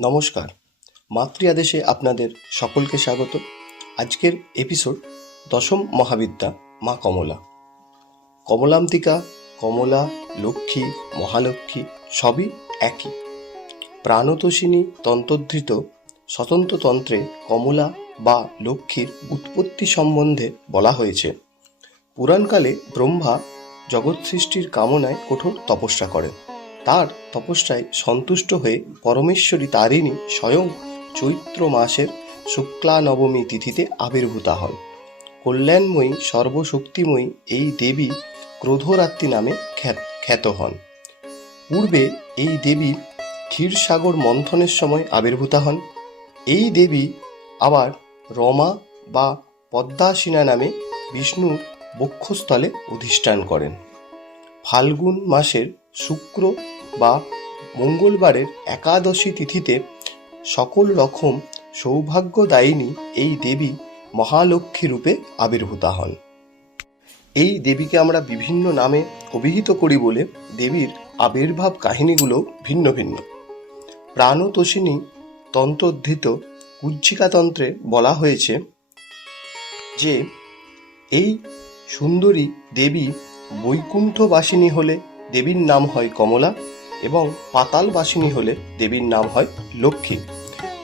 নমস্কার। মাতৃ আদেশে আপনাদের সকলকে স্বাগত। আজকের এপিসোড দশম মহাবিদ্যা, মা কমলা। কমলান্তিকা কমলা, লক্ষ্মী, মহালক্ষ্মী সবই একই। প্রাণতোষিনী তন্ত্রধৃত স্বতন্ত্র তন্ত্রে কমলা বা লক্ষ্মীর উৎপত্তি সম্বন্ধে বলা হয়েছে। পুরাণকালে ব্রহ্মা জগৎ সৃষ্টির কামনায় কঠোর তপস্যা করেন। তার তপস্যায় সন্তুষ্ট হয়ে পরমেশ্বরী তারিণী স্বয়ং চৈত্র মাসের শুক্লা নবমী তিথিতে আবির্ভূতা হন। কল্যাণময়ী, সর্বশক্তিময়ী এই দেবী ক্রোধরাত্রি নামে খ্যাত হন। পূর্বে এই দেবী ক্ষীরসাগর মন্থনের সময় আবির্ভূতা হন। এই দেবী আবার রমা বা পদ্মাসিনা নামে বিষ্ণুর বক্ষস্থলে অধিষ্ঠান করেন। ফাল্গুন মাসের শুক্র বা মঙ্গলবারের একাদশী তিথিতে সকল রকম সৌভাগ্যদায়িনী এই দেবী মহালক্ষ্মী রূপে আবির্ভূতা হন। এই দেবীকে আমরা বিভিন্ন নামে অভিহিত করি বলে দেবীর আবির্ভাব কাহিনীগুলো ভিন্ন ভিন্ন। প্রাণতোষিনী তন্ত্রোদ্ধৃত কুজ্জিকাতন্ত্রে বলা হয়েছে যে, এই সুন্দরী দেবী বৈকুণ্ঠবাসিনী হলে দেবীর নাম হয় কমলা এবং পাতালবাসিনী হলে দেবীর নাম হয় লক্ষ্মী।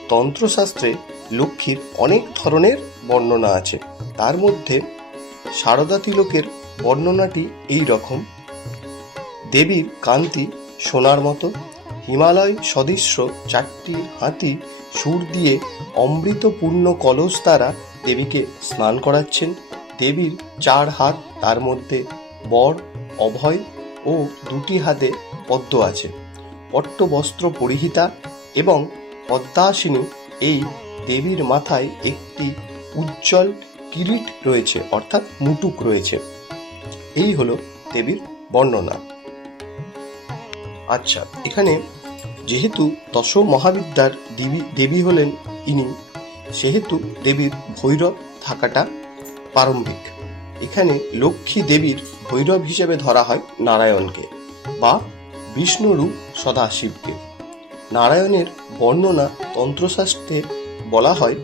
তন্ত্রশাস্ত্রে লক্ষ্মীর অনেক ধরনের বর্ণনা আছে। তার মধ্যে সারদা তিলকের বর্ণনাটি এই রকম। দেবীর কান্তি সোনার মতো, হিমালয় সদৃশ্য চারটি হাতি সুর দিয়ে অমৃতপূর্ণ কলস দ্বারা দেবীকে স্নান করাচ্ছেন। দেবীর চার হাত তার মধ্যে বর, অভয় ও দুটি হাতে পদ্ম আছে। পট্ট বস্ত্র পরিহিতা এবং পদ্মাসিনী এই দেবীর মাথায় একটি উজ্জ্বল কিরিট রয়েছে, অর্থাৎ মুটুক রয়েছে। এই হলো দেবীর বর্ণনা। আচ্ছা এখানে যেহেতু দশ মহাবিদ্যার দেবী দেবী হলেন ইনি, সেহেতু দেবীর ভৈরব থাকাটা প্রারম্ভিক। এখানে লক্ষ্মী দেবীর ভৈরব হিসেবে ধরা হয় নারায়ণকে বা বিষ্ণুরূপ সদাশিবকে। নারায়ণের বর্ণনা তন্ত্রশাস্ত্রে বলা হয়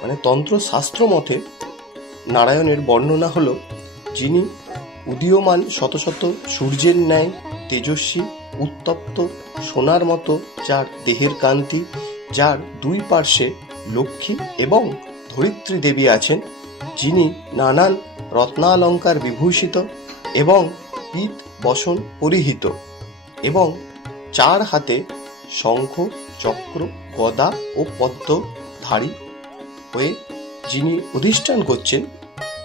মানে তন্ত্রশাস্ত্র মতে নারায়ণের বর্ণনা হল, যিনি উদীয়মান শত শত সূর্যের ন্যায় তেজস্বী, উত্তপ্ত সোনার মতো যার দেহের কান্তি যার দুই পার্শ্বে লক্ষ্মী এবং ধরিত্রী দেবী আছেন, যিনি নানান রত্নালঙ্কার বিভূষিত এবং পিত বসন পরিহিত এবং চার হাতে শঙ্খ, চক্র, গদা ও পদ্মধারী হয়ে যিনি অধিষ্ঠান করছেন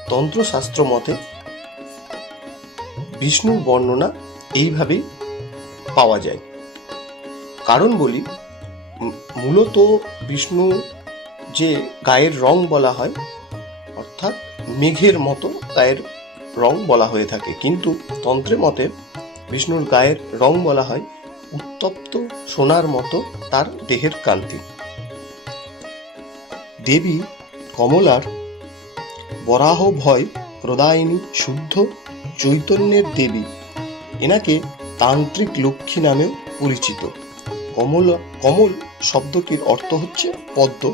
তন্ত্রশাস্ত্র মতে বিষ্ণুর বর্ণনা এইভাবেই পাওয়া যায়। কারণ বলি মূলত বিষ্ণু যে গায়ের রং বলা হয়, অর্থাৎ মেঘের মতো গায়ের রং বলা হয়ে থাকে। কিন্তু তন্ত্রের মতে বিষ্ণুর গায়ের রং বলা হয় উত্তপ্ত সোনার মতো তার দেহের কান্তি দেবী কমলার বরাহ ভয় প্রদায়িনী শুদ্ধ চৈতন্যের দেবী। এনাকে তান্ত্রিক লক্ষ্মী নামেও পরিচিত। কমল কমল শব্দটির অর্থ হচ্ছে পদ্ম।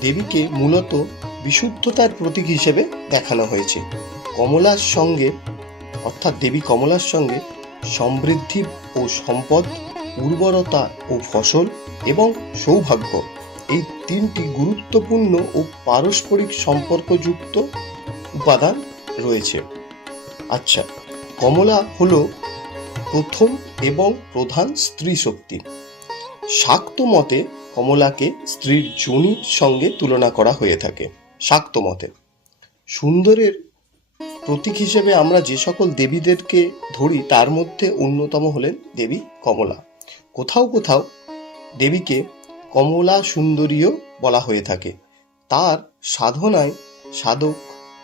দেবীকে মূলত বিশুদ্ধতার প্রতীক হিসেবে দেখানো হয়েছে। কমলার সঙ্গে, অর্থাৎ দেবী কমলার সঙ্গে সমৃদ্ধি ও সম্পদ, উর্বরতা ও ফসল এবং সৌভাগ্য, এই তিনটি গুরুত্বপূর্ণ ও পারস্পরিক সম্পর্কযুক্ত উপাদান রয়েছে। আচ্ছা কমলা হলো প্রথম এবং প্রধান স্ত্রী শক্তি। শাক্ত মতে কমলাকে স্ত্রীর যোনির সঙ্গে তুলনা করা হয়ে থাকে। শাক্ত মতে। সুন্দরের প্রতীক হিসেবে আমরা যে সকল দেবীদেরকে ধরি, তার মধ্যে অন্যতম হলেন দেবী কমলা। কোথাও কোথাও দেবীকে কমলা সুন্দরীও বলা হয়ে থাকে। তার সাধনায় সাধক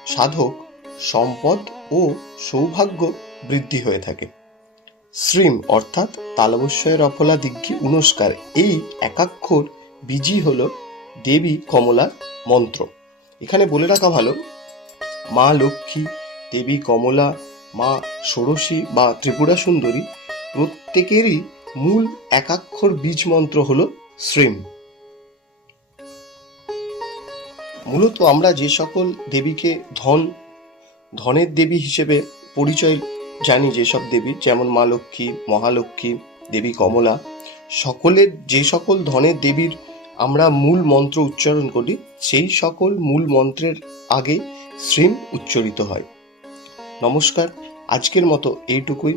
সাধক সম্পদ ও সৌভাগ্য বৃদ্ধি হয়ে থাকে। শ্রীম অর্থাৎ তালবস্যয়ের অফলা দিগ্গি উনস্কার, এই একাক্ষর বীজি হল দেবী কমলার মন্ত্র। এখানে বলে রাখা ভালো, মা লক্ষ্মী দেবী, কমলা, মা, ষোড়শী বা ত্রিপুরা সুন্দরী প্রত্যেকেরই মূল একাক্ষর বীজ মন্ত্র হল শ্রীম। মূলত আমরা যে সকল দেবীকে ধন, ধনের দেবী হিসেবে পরিচয় জানি যেসব দেবী, যেমন মা লক্ষ্মী, মহালক্ষ্মী, দেবী কমলা, সকলের যে সকল ধনের দেবীর আমরা মূল মন্ত্র উচ্চারণ করি, সেই সকল মূল মন্ত্রের আগে শ্রীম উচ্চারিত হয়। নমস্কার আজকের মতো এইটুকুই।